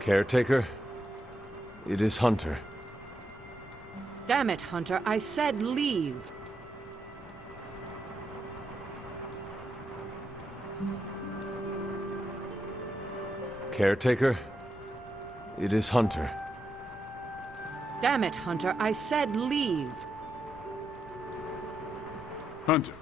Caretaker? It is Hunter. Damn it, Hunter. I said leave. Caretaker? It is Hunter. Damn it, Hunter. I said leave. Hunter.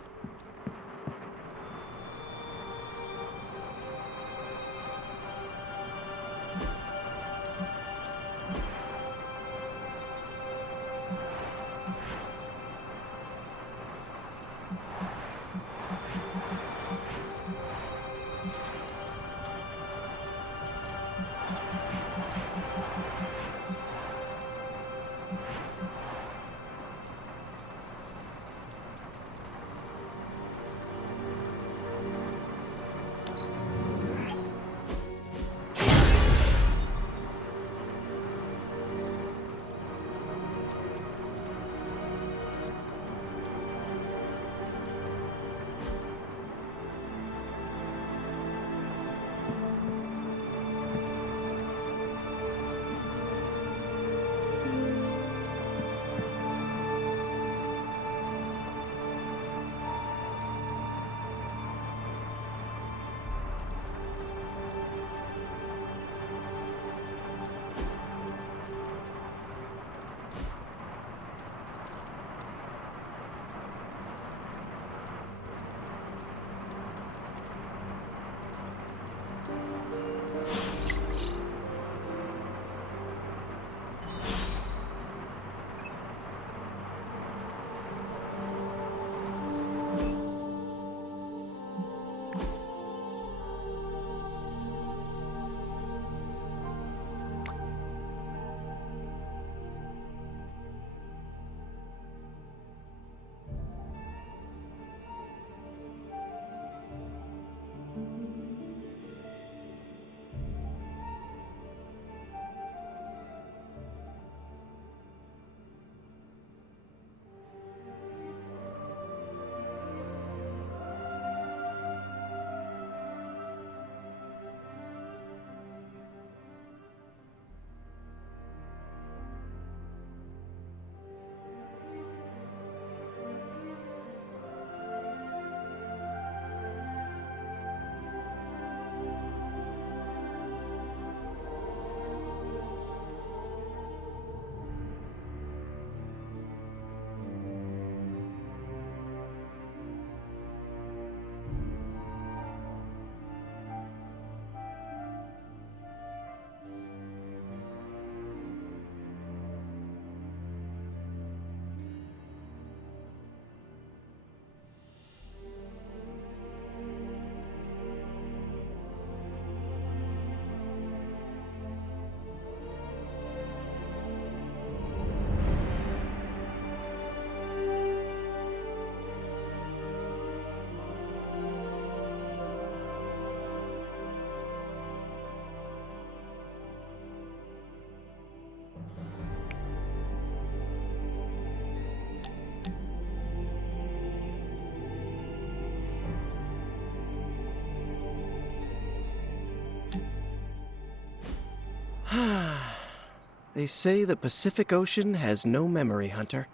They say the Pacific Ocean has no memory, Hunter.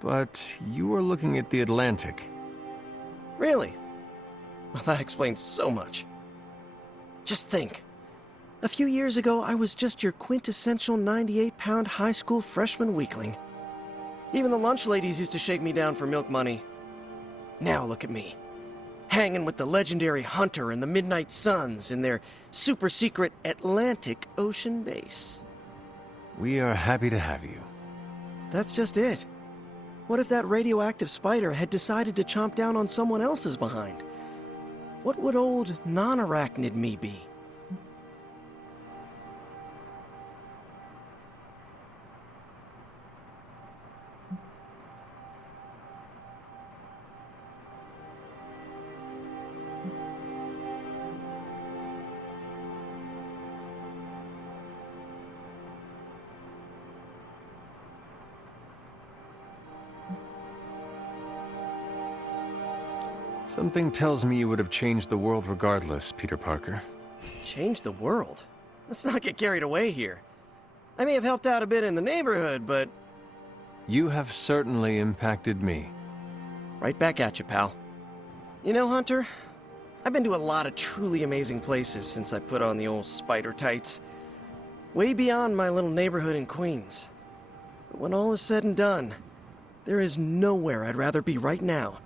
But you are looking at the Atlantic. Really? Well, that explains so much. Just think. A few years ago, I was just your quintessential 98-pound high school freshman weakling. Even the lunch ladies used to shake me down for milk money. Now look at me. Hanging with the legendary Hunter and the Midnight Suns in their super-secret Atlantic Ocean base. We are happy to have you. That's just it. What if that radioactive spider had decided to chomp down on someone else's behind? What would old non-arachnid me be? Something tells me you would have changed the world regardless, Peter Parker. Change the world? let's not get carried away here. I may have helped out a bit in the neighborhood, but You have certainly impacted me. right back at you, pal. You know, Hunter, I've been to a lot of truly amazing places since I put on the old spider tights. Way beyond my little neighborhood in Queens. But when all is said and done, there is nowhere I'd rather be right now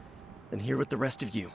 than here with the rest of you.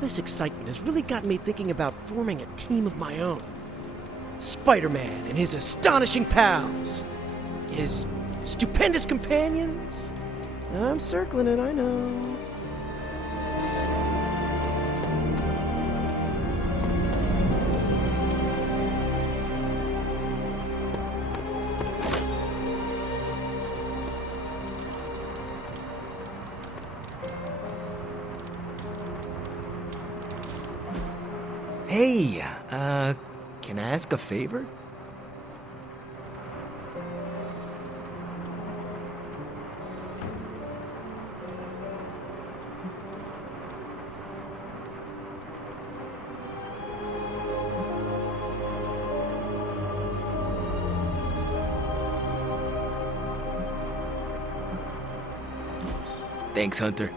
This excitement has really got me thinking about forming a team of my own. Spider-Man and his astonishing pals. His stupendous companions. I'm circling it, I know. Hey, can I ask a favor? Thanks, Hunter.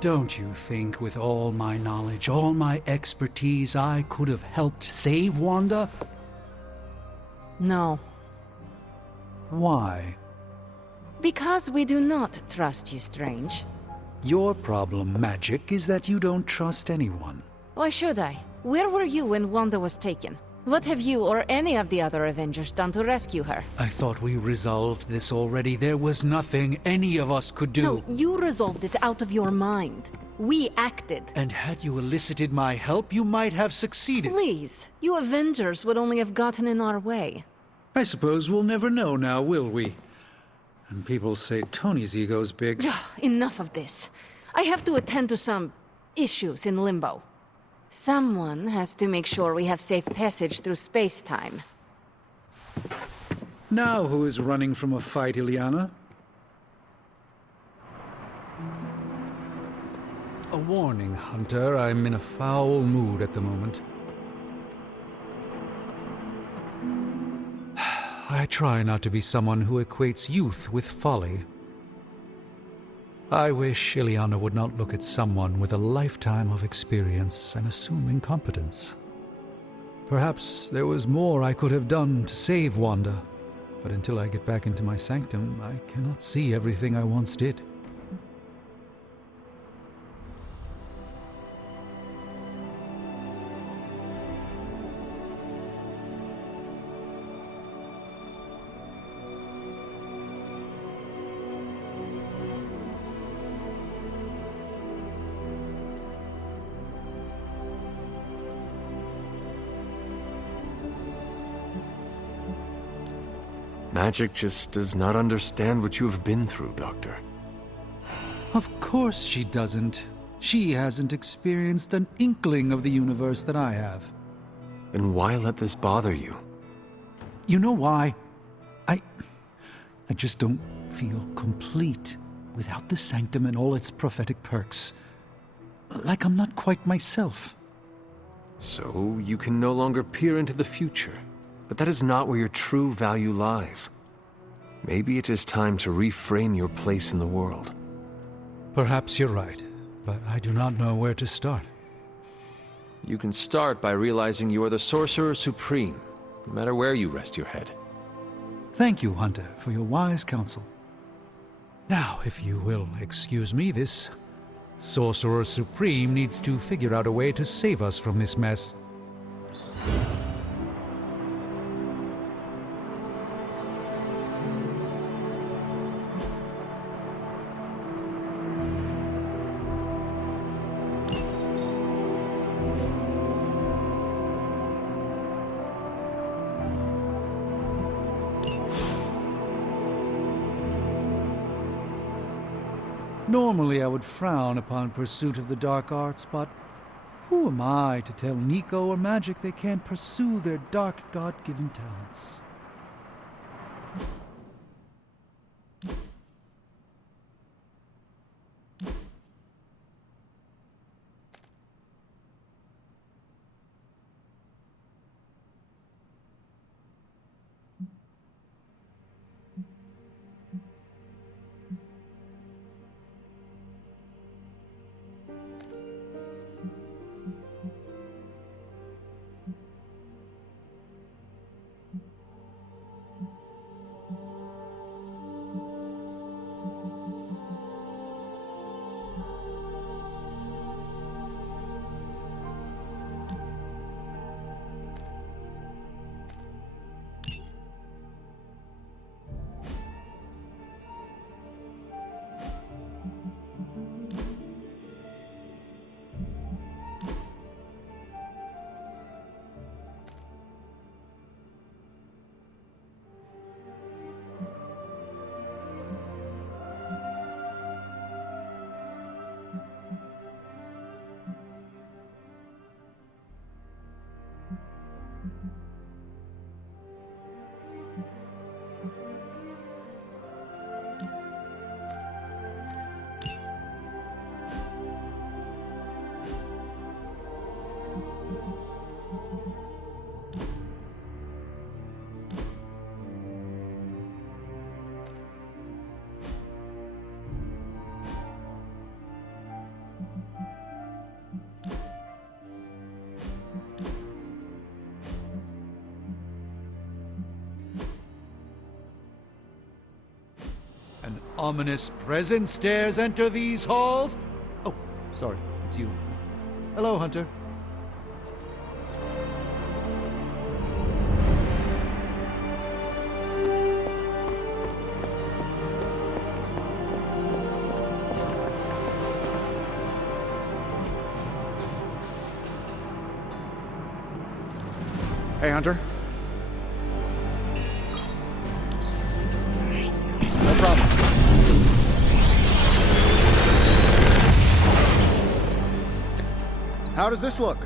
Don't you think with all my knowledge, all my expertise, I could have helped save Wanda? No, Why? because we do not trust you, Strange. Your problem, Magic, is that you don't trust anyone. Why should I? Where were you when Wanda was taken? What have you or any of the other Avengers done to rescue her? I thought we resolved this already. There was nothing any of us could do. No, you resolved it out of your mind. We acted. And had you elicited my help, you might have succeeded. Please, you Avengers would only have gotten in our way. I suppose we'll never know now, will we? And people say Tony's ego's big. Enough of this. I have to attend to some issues in Limbo. Someone has to make sure we have safe passage through space-time. Now who is running from a fight, Illyana? A warning, Hunter. I'm in a foul mood at the moment. I try not to be someone who equates youth with folly. I wish Illyana would not look at someone with a lifetime of experience and assume incompetence. Perhaps there was more I could have done to save Wanda, but until I get back into my sanctum, I cannot see everything I once did. Magic just does not understand what you have been through, Doctor. Of course she doesn't. She hasn't experienced an inkling of the universe that I have. Then why let this bother you? You know why? I just don't feel complete without the sanctum and all its prophetic perks. Like I'm not quite myself. So you can no longer peer into the future. But that is not where your true value lies. Maybe it is time to reframe your place in the world. Perhaps you're right, but I do not know where to start. You can start by realizing you are the Sorcerer Supreme, no matter where you rest your head. Thank you, Hunter, for your wise counsel. Now, if you will excuse me, this Sorcerer Supreme needs to figure out a way to save us from this mess. Normally I would frown upon pursuit of the dark arts, but who am I to tell Nico or Magic they can't pursue their dark God-given talents? ominous presence dares enter these halls? Oh, sorry, it's you. Hello, Hunter. Hey, Hunter. No problem. How does this look?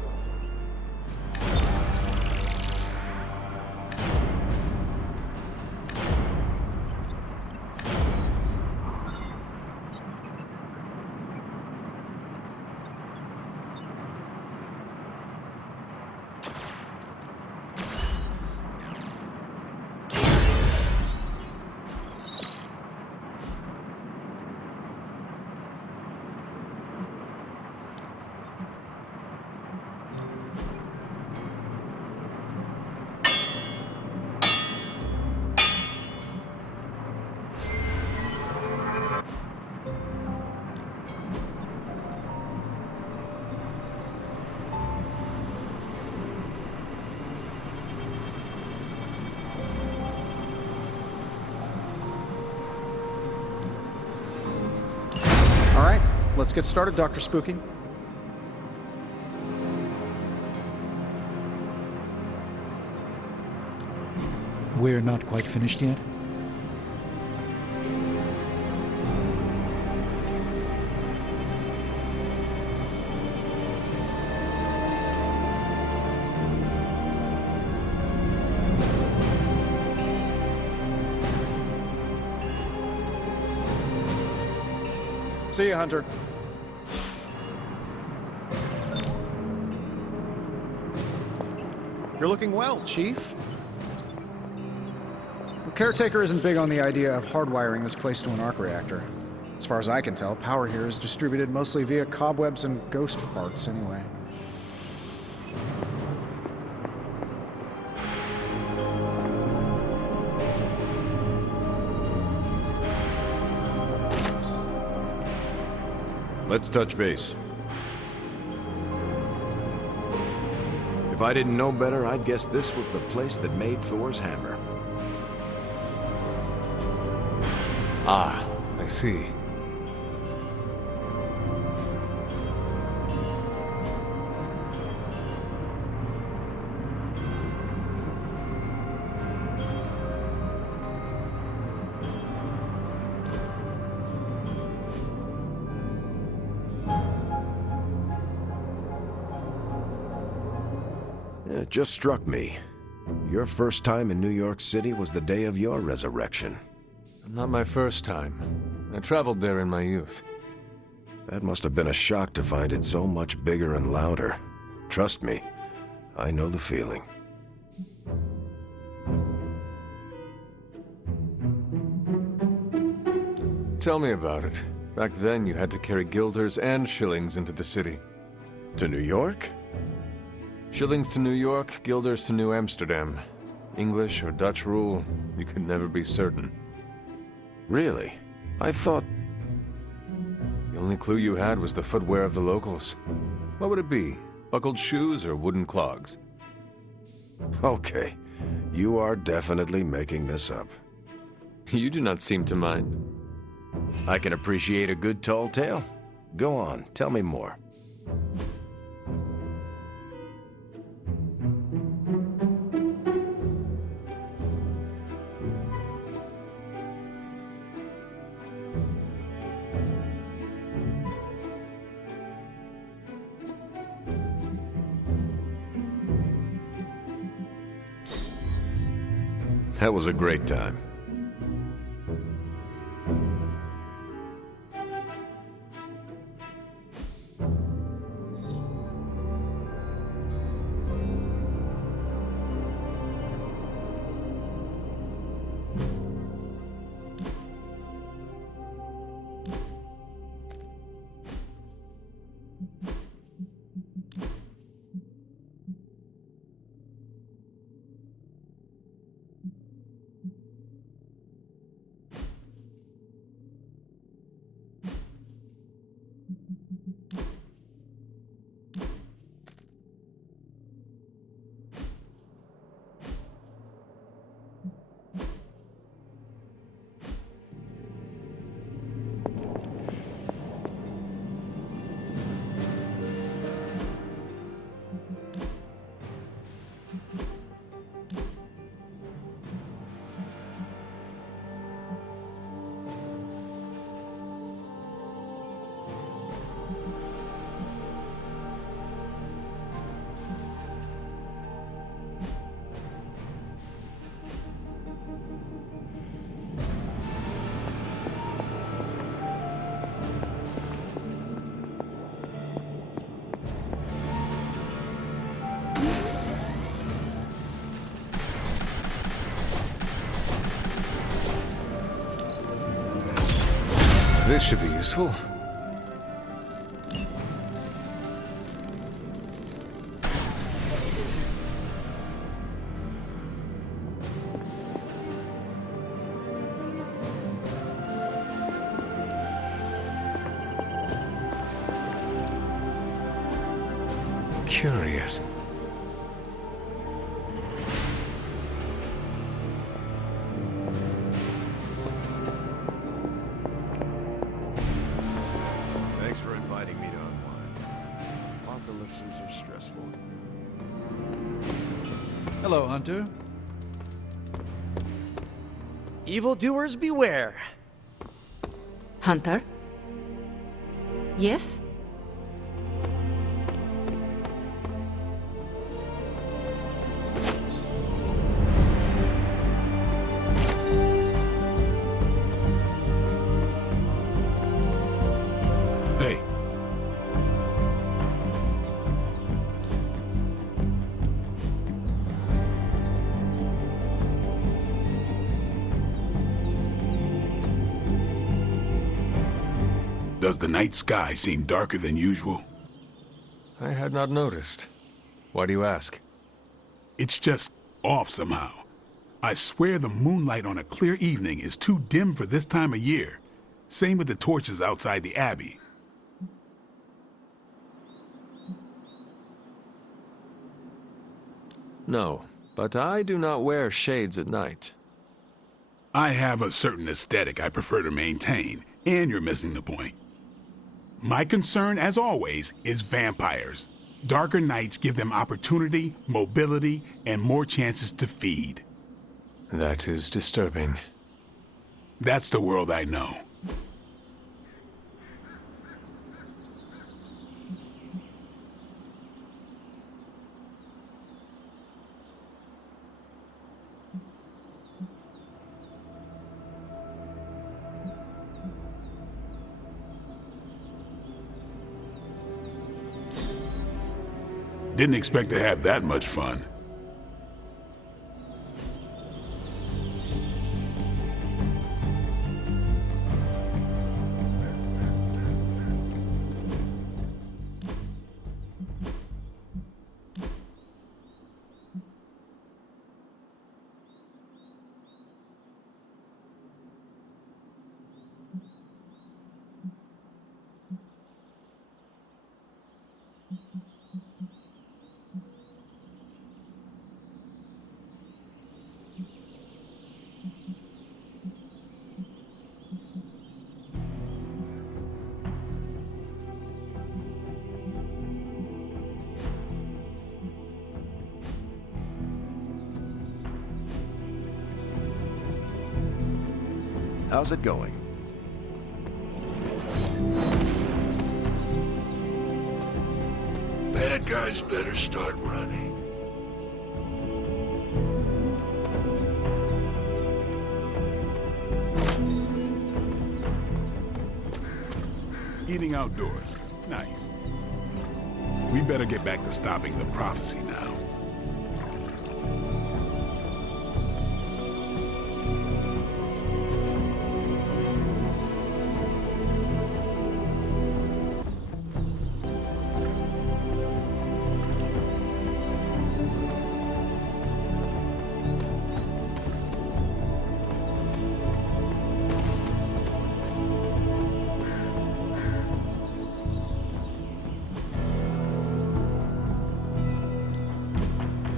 All right, let's get started, Dr. Spooky. We're not quite finished yet. See you, Hunter. You're looking well, Chief. The caretaker isn't big on the idea of hardwiring this place to an arc reactor. As far as I can tell, power here is distributed mostly via cobwebs and ghost parts anyway. Let's touch base. If I didn't know better, I'd guess this was the place that made Thor's hammer. Ah, I see. It just struck me. Your first time in New York City was the day of your resurrection. Not my first time. I traveled there in my youth. That must have been a shock to find it so much bigger and louder. Trust me, I know the feeling. Tell me about it. Back then, you had to carry guilders and shillings into the city. To New York? Shillings to New York, guilders to New Amsterdam. English or Dutch rule, you could never be certain. Really? I thought... The only clue you had was the footwear of the locals. What would it be? Buckled shoes or wooden clogs? Okay, you are definitely making this up. You do not seem to mind. I can appreciate a good tall tale. Go on, tell me more. That was a great time. This should be useful. Curious. Thanks for inviting me to unwind. Apocalypses are stressful. Hello, Hunter. Evildoers beware. Hunter? Yes? Hey. Does the night sky seem darker than usual? I had not noticed. Why do you ask? It's just off somehow. I swear the moonlight on a clear evening is too dim for this time of year. Same with the torches outside the Abbey. No, but I do not wear shades at night. I have a certain aesthetic I prefer to maintain, and you're missing the point. My concern, as always, is vampires. Darker nights give them opportunity, mobility, and more chances to feed. That is disturbing. That's the world I know. Didn't expect to have that much fun. How's it going? Bad guys better start running. Eating outdoors. Nice. We better get back to stopping the prophecy now.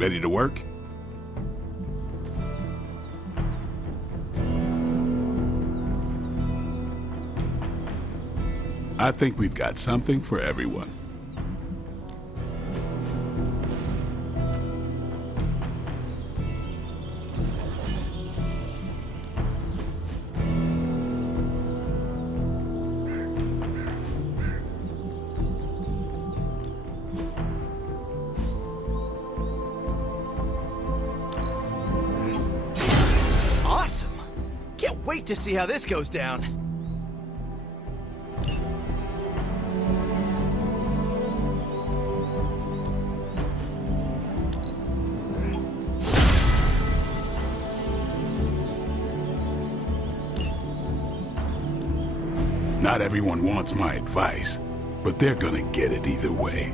Ready to work? I think we've got something for everyone. Awesome! Can't wait to see how this goes down. Not everyone wants my advice, but they're gonna get it either way.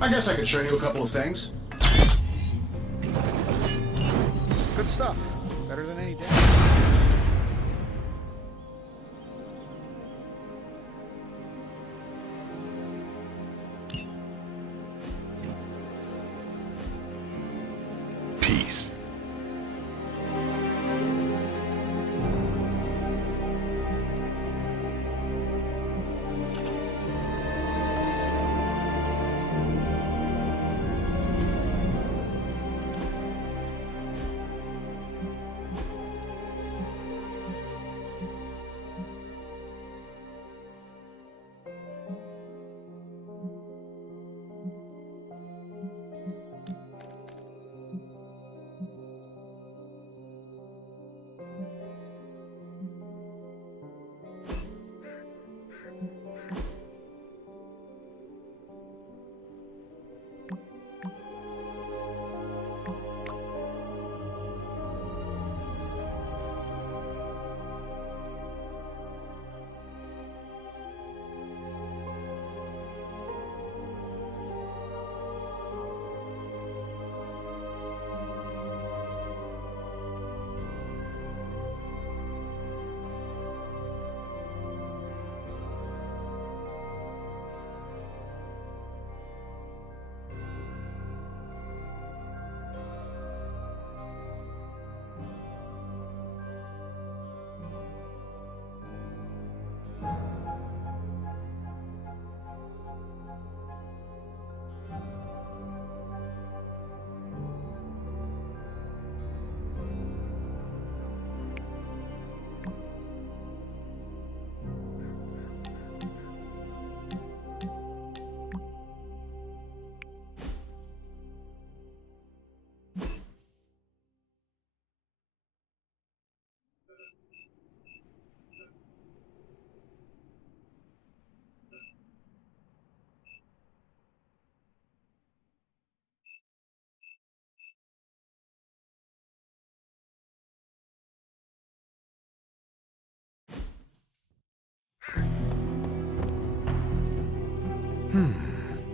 I guess I could show you a couple of things. Good stuff. Better than any damage. Peace.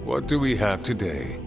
What do we have today?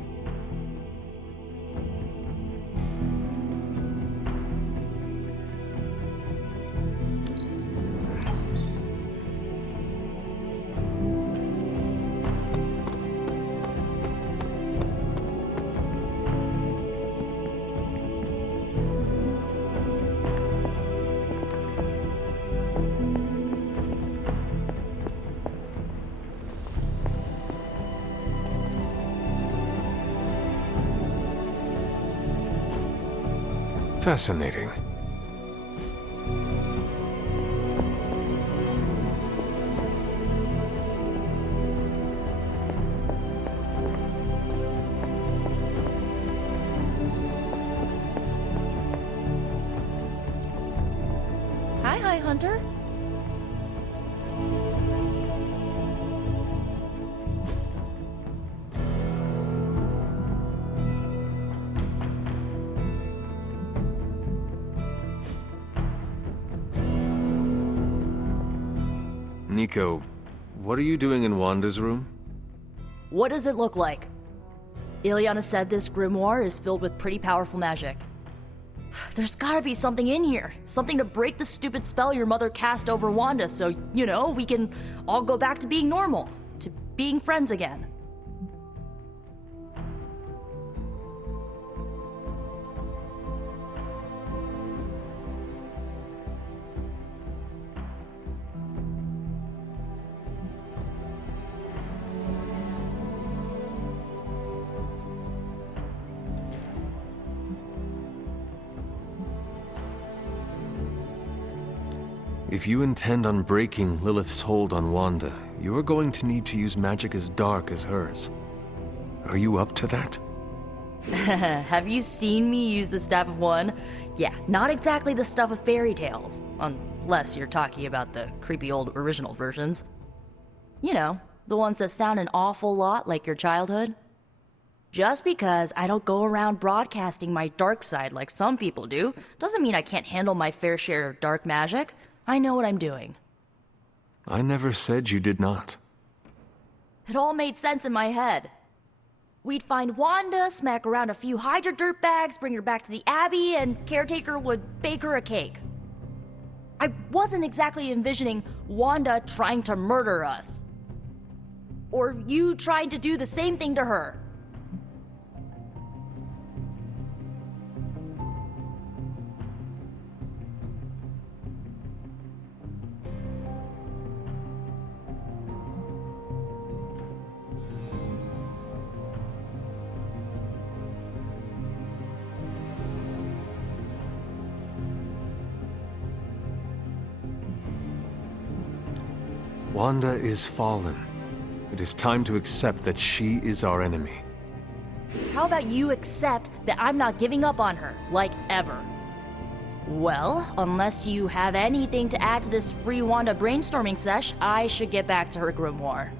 Fascinating. Hi, Hunter. Nico, what are you doing in Wanda's room? What does it look like? Ileana said this grimoire is filled with pretty powerful magic. There's gotta be something in here. Something to break the stupid spell your mother cast over Wanda so, you know, we can all go back to being normal. To being friends again. If you intend on breaking Lilith's hold on Wanda, you're going to need to use magic as dark as hers. Are you up to that? Have you seen me use the Staff of One? Yeah, not exactly the stuff of fairy tales. Unless you're talking about the creepy old original versions. You know, the ones that sound an awful lot like your childhood. Just because I don't go around broadcasting my dark side like some people do, doesn't mean I can't handle my fair share of dark magic. I know what I'm doing. I never said you did not. It all made sense in my head. We'd find Wanda, smack around a few Hydra dirtbags, bring her back to the Abbey, and Caretaker would bake her a cake. I wasn't exactly envisioning Wanda trying to murder us. Or you trying to do the same thing to her. Wanda is fallen. It is time to accept that she is our enemy. How about you accept that I'm not giving up on her, like ever? Well, unless you have anything to add to this free Wanda brainstorming sesh, I should get back to her grimoire.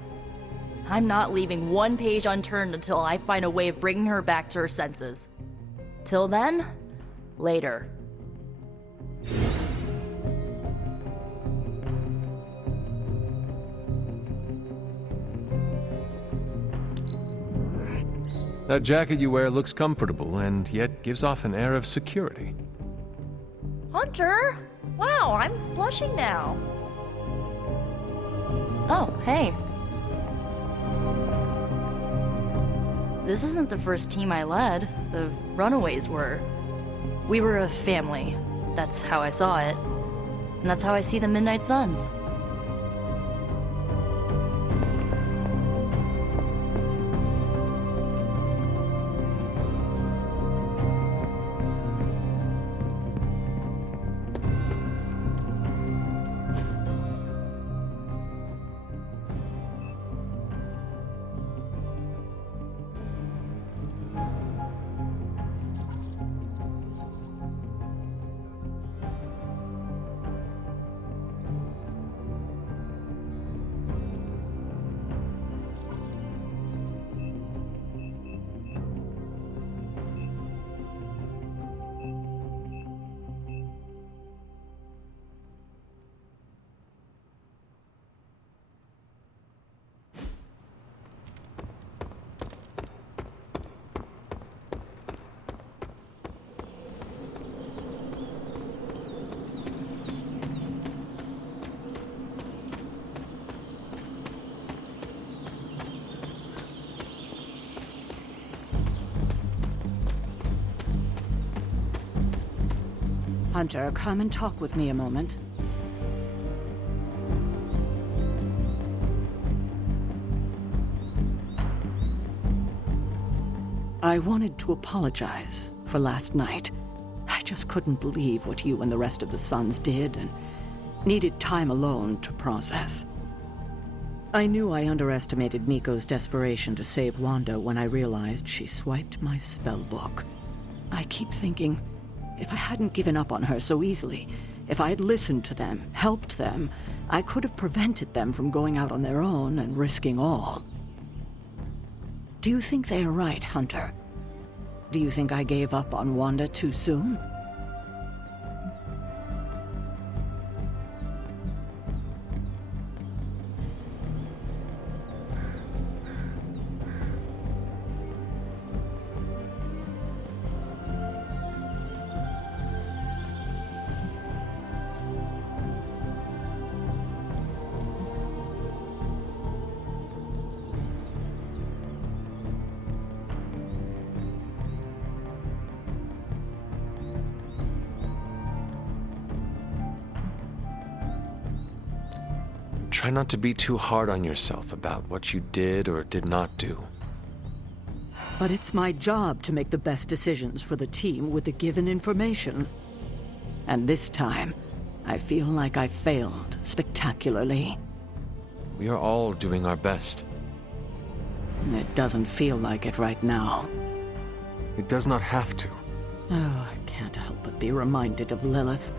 I'm not leaving one page unturned until I find a way of bringing her back to her senses. Till then, later. That jacket you wear looks comfortable and yet gives off an air of security. Hunter! Wow, I'm blushing now. Oh, hey. This isn't the first team I led. The Runaways were. We were a family. That's how I saw it. And that's how I see the Midnight Suns. Hunter, come and talk with me a moment. I wanted to apologize for last night. I just couldn't believe what you and the rest of the Suns did and needed time alone to process. I knew I underestimated Nico's desperation to save Wanda when I realized she swiped my spellbook. I keep thinking, if I hadn't given up on her so easily, If I had listened to them, helped them, I could have prevented them from going out on their own and risking all. Do you think they are right, Hunter? Do you think I gave up on Wanda too soon? Try not to be too hard on yourself about what you did or did not do. But it's my job to make the best decisions for the team with the given information. And this time, I feel like I failed spectacularly. We are all doing our best. It doesn't feel like it right now. It does not have to. Oh, I can't help but be reminded of Lilith.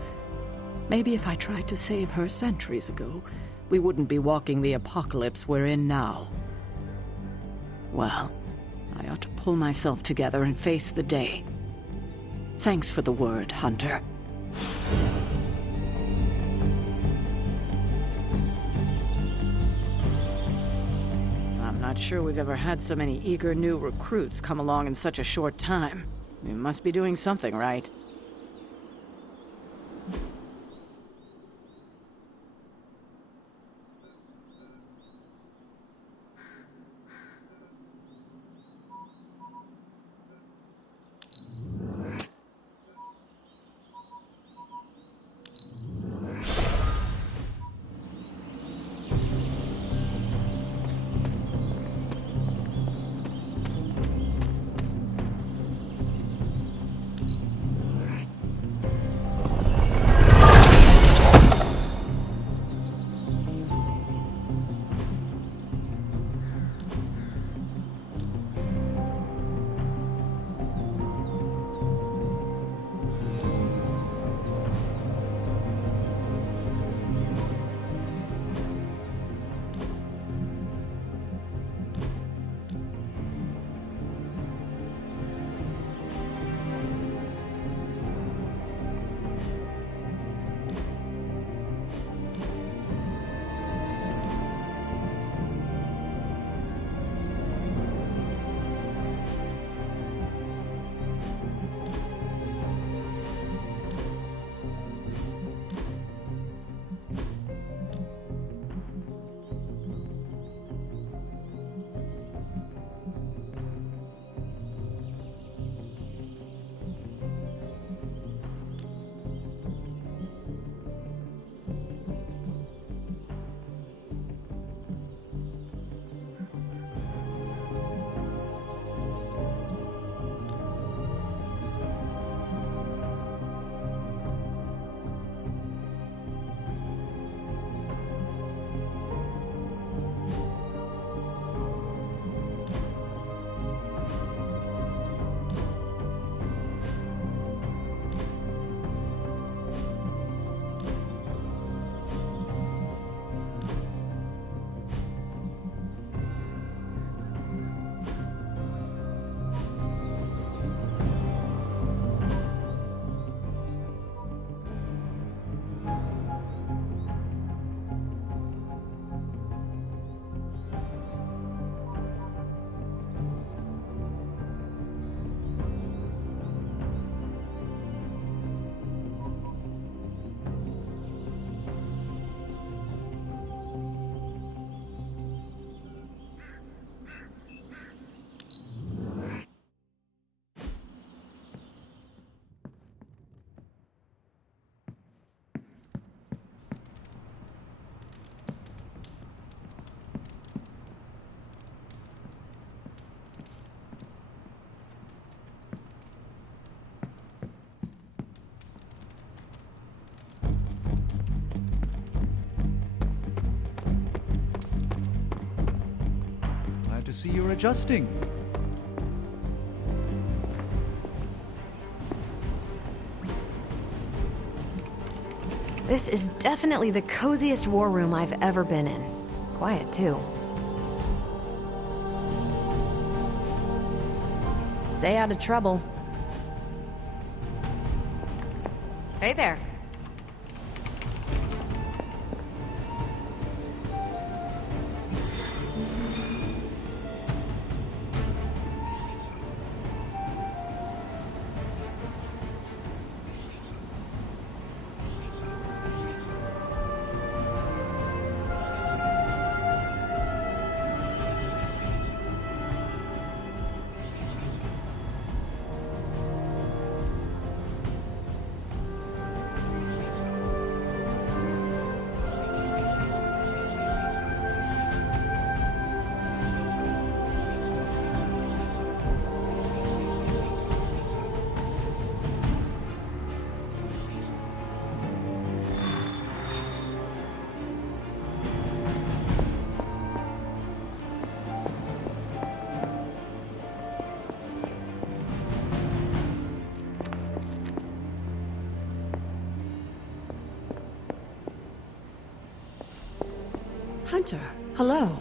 Maybe if I tried to save her centuries ago, we wouldn't be walking the apocalypse we're in now. Well, I ought to pull myself together and face the day. Thanks for the word, Hunter. I'm not sure we've ever had so many eager new recruits come along in such a short time. We must be doing something right. See, you're adjusting. This is definitely the coziest war room I've ever been in. Quiet, too. Stay out of trouble. Hey there. Hunter, hello.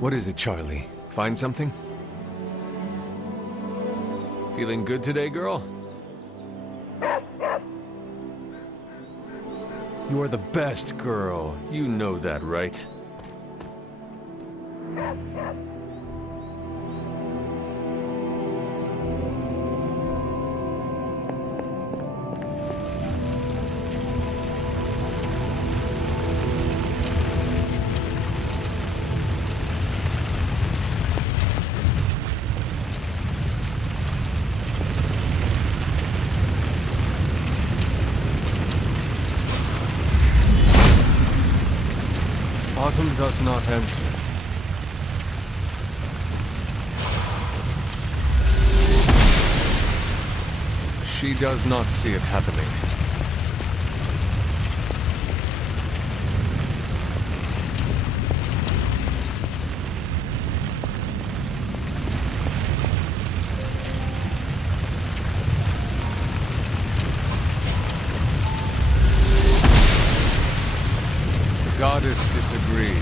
What is it, Charlie? Find something? Feeling good today, girl? You are the best girl. You know that, right? Autumn does not answer. She does not see it happening. The goddess disagrees.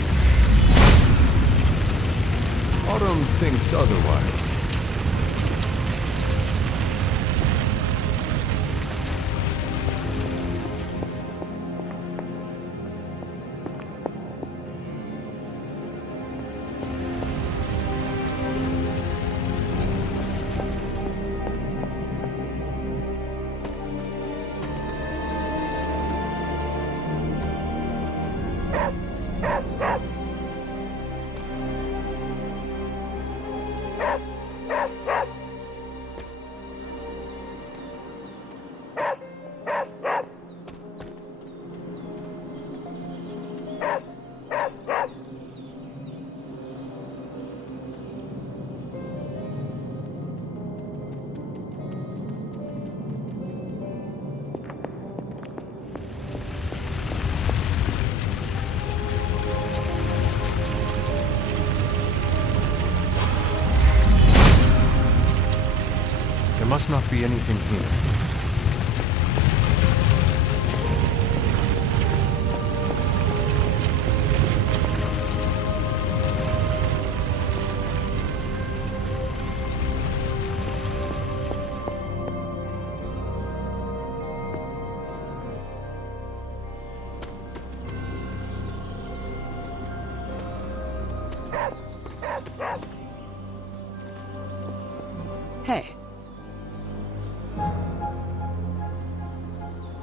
Autumn thinks otherwise. There must not be anything here. Hey,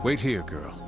Wait here, girl.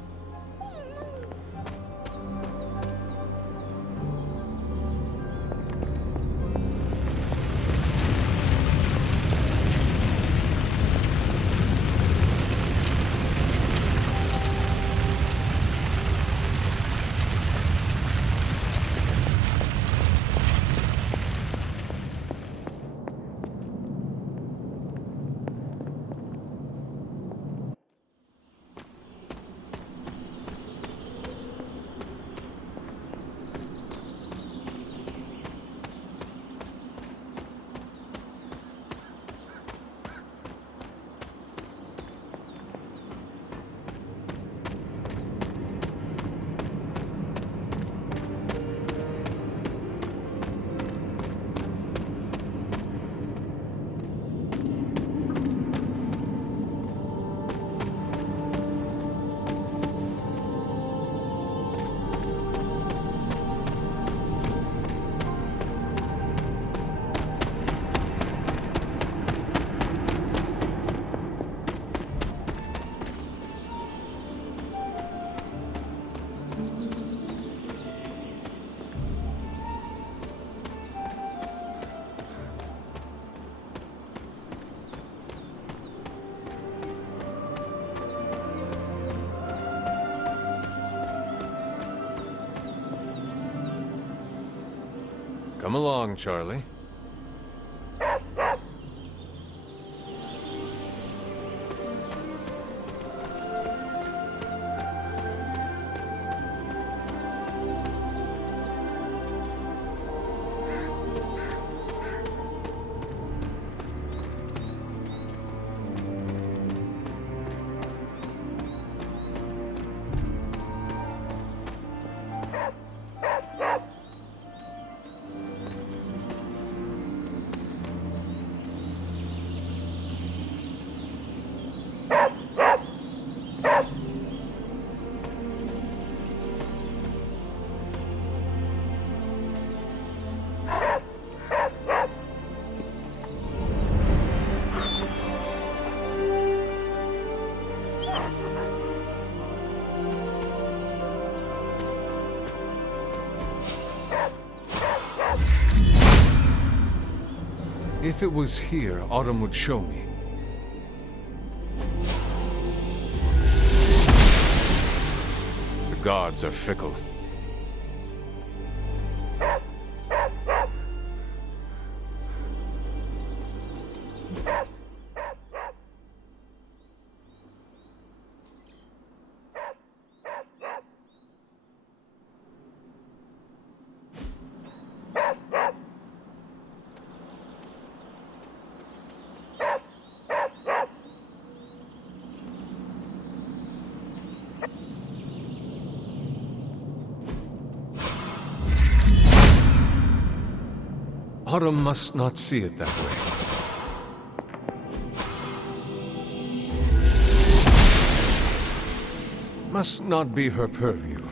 Come along, Charlie. If it was here, Autumn would show me. The gods are fickle. Autumn must not see it that way. Must not be her purview.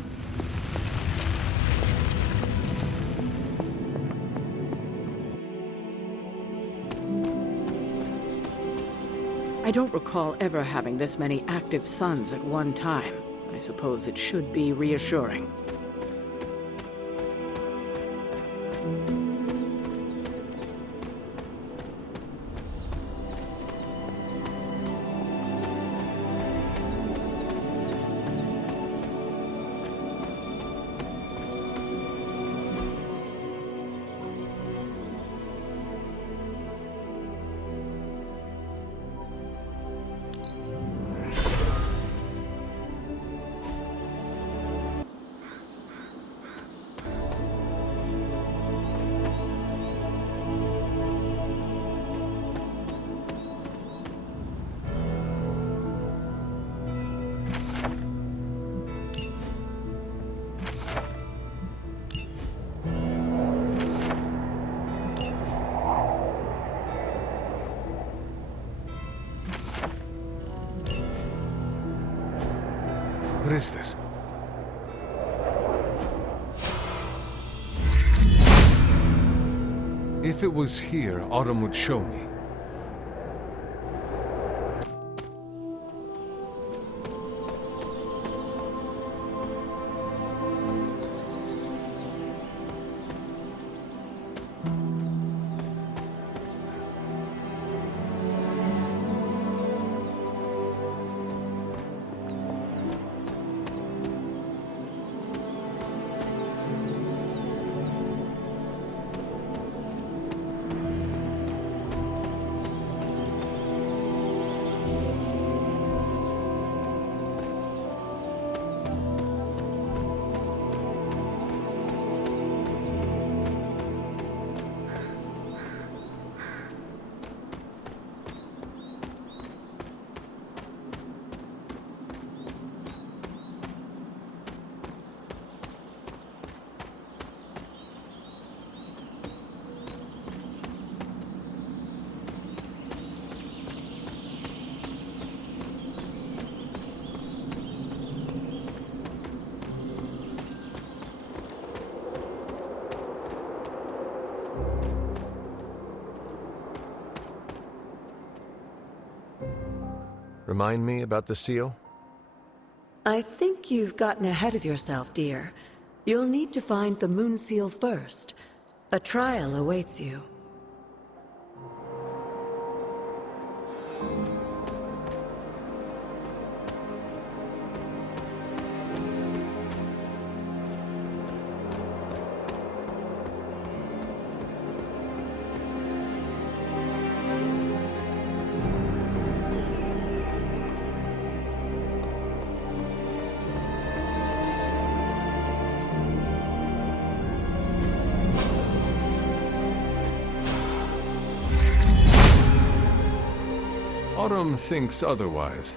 I don't recall ever having this many active suns at one time. I suppose it should be reassuring. What is this? If it was here, Autumn would show me. Remind me about the seal? I think you've gotten ahead of yourself, dear. You'll need to find the moon seal first. A trial awaits you. Autumn thinks otherwise.